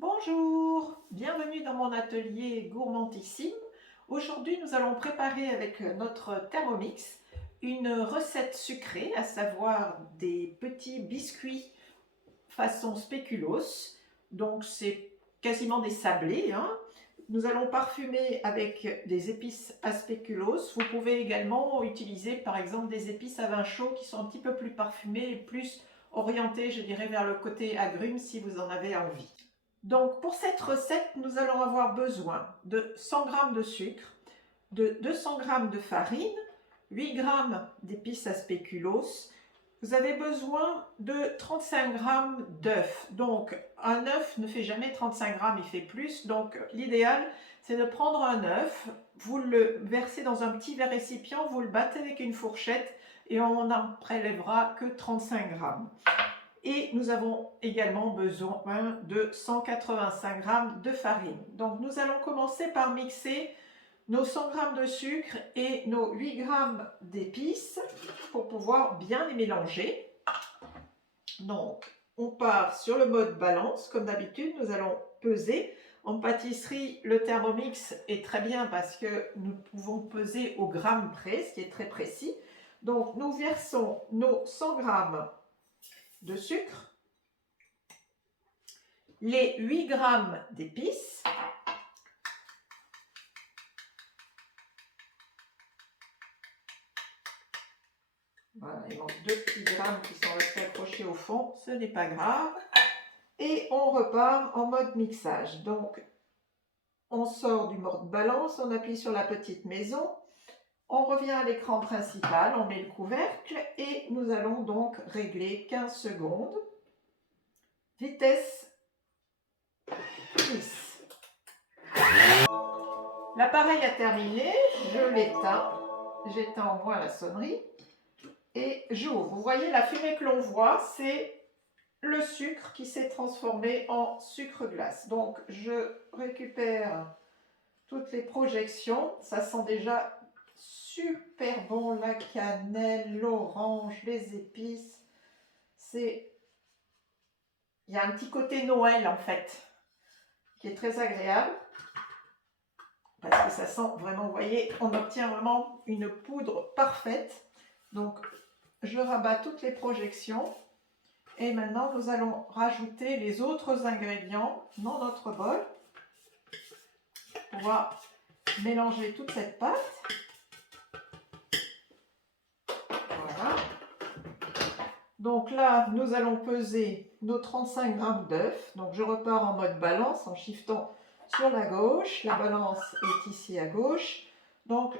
Bonjour, bienvenue dans mon atelier gourmandissime. Aujourd'hui, nous allons préparer avec notre Thermomix une recette sucrée, à savoir des petits biscuits façon spéculoos. Donc, c'est quasiment des sablés, hein. Nous allons parfumer avec des épices à spéculoos. Vous pouvez également utiliser par exemple des épices à vin chaud qui sont un petit peu plus parfumées et plus orientées, je dirais, vers le côté agrumes si vous en avez envie. Donc pour cette recette, nous allons avoir besoin de 100 g de sucre, de 200 g de farine, 8 g d'épices à spéculoos. Vous avez besoin de 35 g d'œufs. Donc un œuf ne fait jamais 35 g, il fait plus. Donc l'idéal, c'est de prendre un œuf, vous le versez dans un petit verre récipient, vous le battez avec une fourchette et on n'en prélèvera que 35 g. Et nous avons également besoin de 185 g de farine. Donc nous allons commencer par mixer nos 100 g de sucre et nos 8 g d'épices pour pouvoir bien les mélanger. Donc on part sur le mode balance. Comme d'habitude, nous allons peser. En pâtisserie, le Thermomix est très bien parce que nous pouvons peser au gramme près, ce qui est très précis. Donc nous versons nos 100 g de sucre, les 8 g d'épices, voilà, il manque 2 petits grammes qui sont restés accrochés au fond, ce n'est pas grave, et on repart en mode mixage. Donc on sort du mode balance, on appuie sur la petite maison, on revient à l'écran principal, on met le couvercle et nous allons donc régler 15 secondes, vitesse 10. L'appareil a terminé, je l'éteins, j'éteins au moins la sonnerie et j'ouvre. Vous voyez la fumée que l'on voit, c'est le sucre qui s'est transformé en sucre glace. Donc je récupère toutes les projections, ça sent déjà super bon, la cannelle, l'orange, les épices. Il y a un petit côté Noël en fait, qui est très agréable. Parce que ça sent vraiment, vous voyez, on obtient vraiment une poudre parfaite. Donc, je rabats toutes les projections. Et maintenant, nous allons rajouter les autres ingrédients dans notre bol. Pour pouvoir mélanger toute cette pâte. Voilà. Donc là, nous allons peser nos 35 g d'œufs. Donc, je repars en mode balance en shiftant sur la gauche. La balance est ici à gauche. Donc,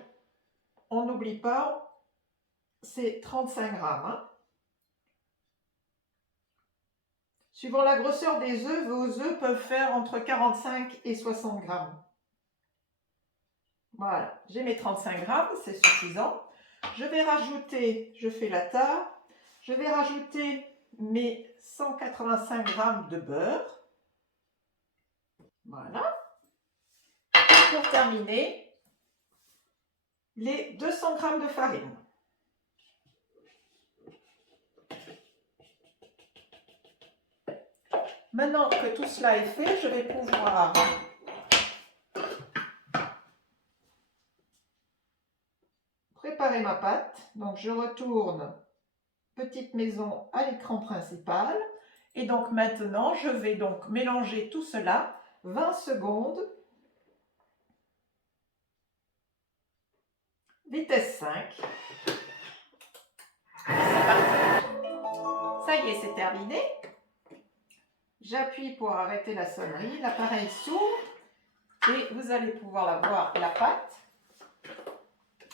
on n'oublie pas, c'est 35 g. Hein. Suivant la grosseur des œufs, vos œufs peuvent faire entre 45 et 60 grammes. Voilà, j'ai mes 35 grammes, c'est suffisant. Je vais rajouter, je fais la tare, je vais rajouter mes 185 grammes de beurre. Voilà. Pour terminer, les 200 grammes de farine. Maintenant que tout cela est fait, je vais pouvoir préparer ma pâte. Donc je retourne petite maison à l'écran principal. Et donc maintenant, je vais donc mélanger tout cela 20 secondes. Vitesse 5. C'est parti. Ça y est, c'est terminé. J'appuie pour arrêter la sonnerie. L'appareil s'ouvre et vous allez pouvoir la voir, la pâte.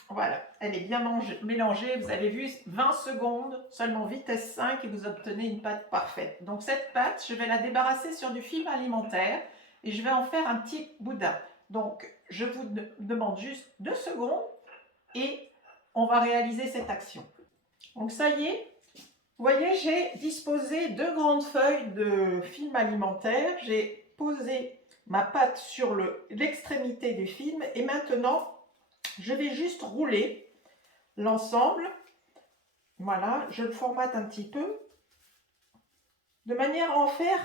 Voilà, elle est bien mélangée. Vous avez vu, 20 secondes, seulement vitesse 5 et vous obtenez une pâte parfaite. Donc cette pâte, je vais la débarrasser sur du film alimentaire et je vais en faire un petit boudin. Donc je vous demande juste 2 secondes et on va réaliser cette action. Donc ça y est, vous voyez, j'ai disposé 2 grandes feuilles de film alimentaire. J'ai posé ma pâte sur l'extrémité du film et maintenant, je vais juste rouler l'ensemble. Voilà, je le formate un petit peu de manière à en faire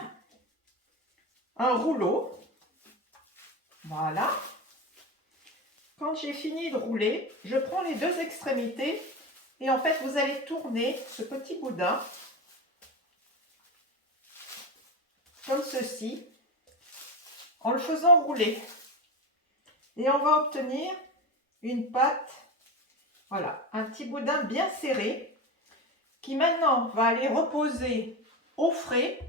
un rouleau. Voilà. Quand j'ai fini de rouler, je prends les deux extrémités et en fait, vous allez tourner ce petit boudin comme ceci en le faisant rouler. Et on va obtenir une pâte, voilà, un petit boudin bien serré qui maintenant va aller reposer au frais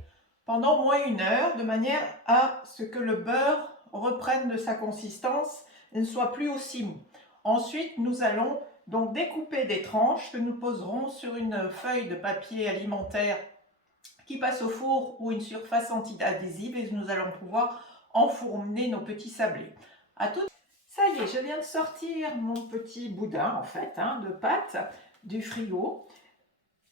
pendant au moins 1 heure de manière à ce que le beurre reprenne de sa consistance et ne soit plus aussi mou. Ensuite, nous allons donc découper des tranches que nous poserons sur une feuille de papier alimentaire qui passe au four ou une surface anti-adhésive et nous allons pouvoir enfourner nos petits sablés. À tout. Ça y est, je viens de sortir mon petit boudin en fait de pâte du frigo.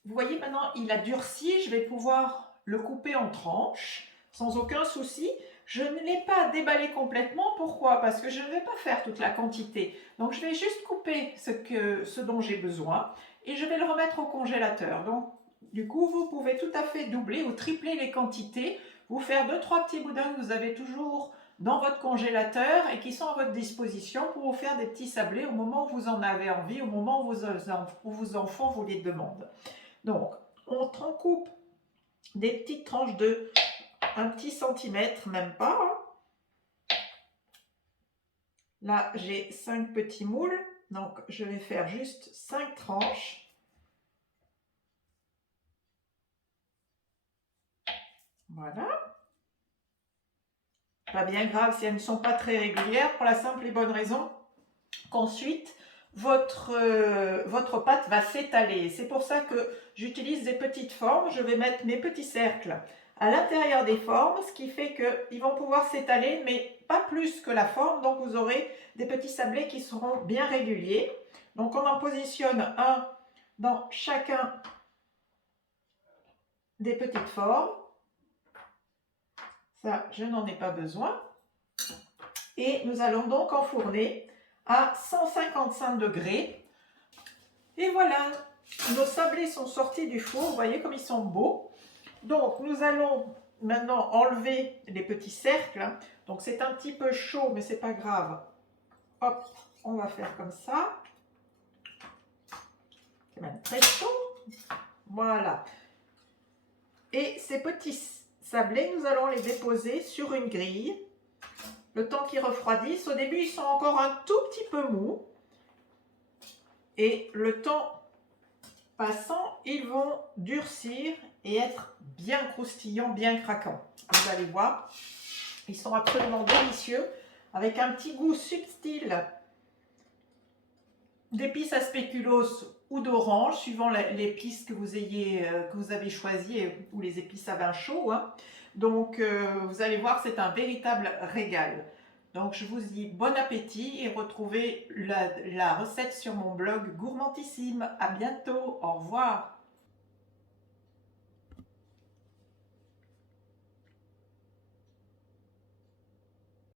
Vous voyez maintenant il a durci, je vais pouvoir le couper en tranches sans aucun souci. Je ne l'ai pas déballé complètement, pourquoi? Parce que je ne vais pas faire toute la quantité. Donc je vais juste couper ce dont j'ai besoin et je vais le remettre au congélateur. Donc du coup vous pouvez tout à fait doubler ou tripler les quantités, vous faire 2-3 petits boudins que vous avez toujours dans votre congélateur et qui sont à votre disposition pour vous faire des petits sablés au moment où vous en avez envie, au moment où vos enfants vous les demandent. Donc, on coupe des petites tranches de 1 petit centimètre, même pas. Là, j'ai 5 petits moules, donc je vais faire juste 5 tranches. Voilà. Pas bien grave si elles ne sont pas très régulières, pour la simple et bonne raison qu'ensuite, votre pâte va s'étaler. C'est pour ça que j'utilise des petites formes. Je vais mettre mes petits cercles à l'intérieur des formes, ce qui fait qu'ils vont pouvoir s'étaler, mais pas plus que la forme. Donc, vous aurez des petits sablés qui seront bien réguliers. Donc, on en positionne un dans chacun des petites formes. Ça, je n'en ai pas besoin. Et nous allons donc enfourner à 155 degrés. Et voilà, nos sablés sont sortis du four. Vous voyez comme ils sont beaux. Donc, nous allons maintenant enlever les petits cercles. Donc, c'est un petit peu chaud, mais c'est pas grave. Hop, on va faire comme ça. C'est même très chaud. Voilà. Et ces petits sablés, nous allons les déposer sur une grille. Le temps qu'ils refroidissent. Au début, ils sont encore un tout petit peu mous. Et le temps passant, ils vont durcir et être bien croustillants, bien craquants. Vous allez voir, ils sont absolument délicieux, avec un petit goût subtil d'épices à spéculoos ou d'orange, suivant l'épice que vous avez choisi, ou les épices à vin chaud. Donc, vous allez voir, c'est un véritable régal. Donc, je vous dis bon appétit et retrouvez la recette sur mon blog Gourmandissime. À bientôt, au revoir.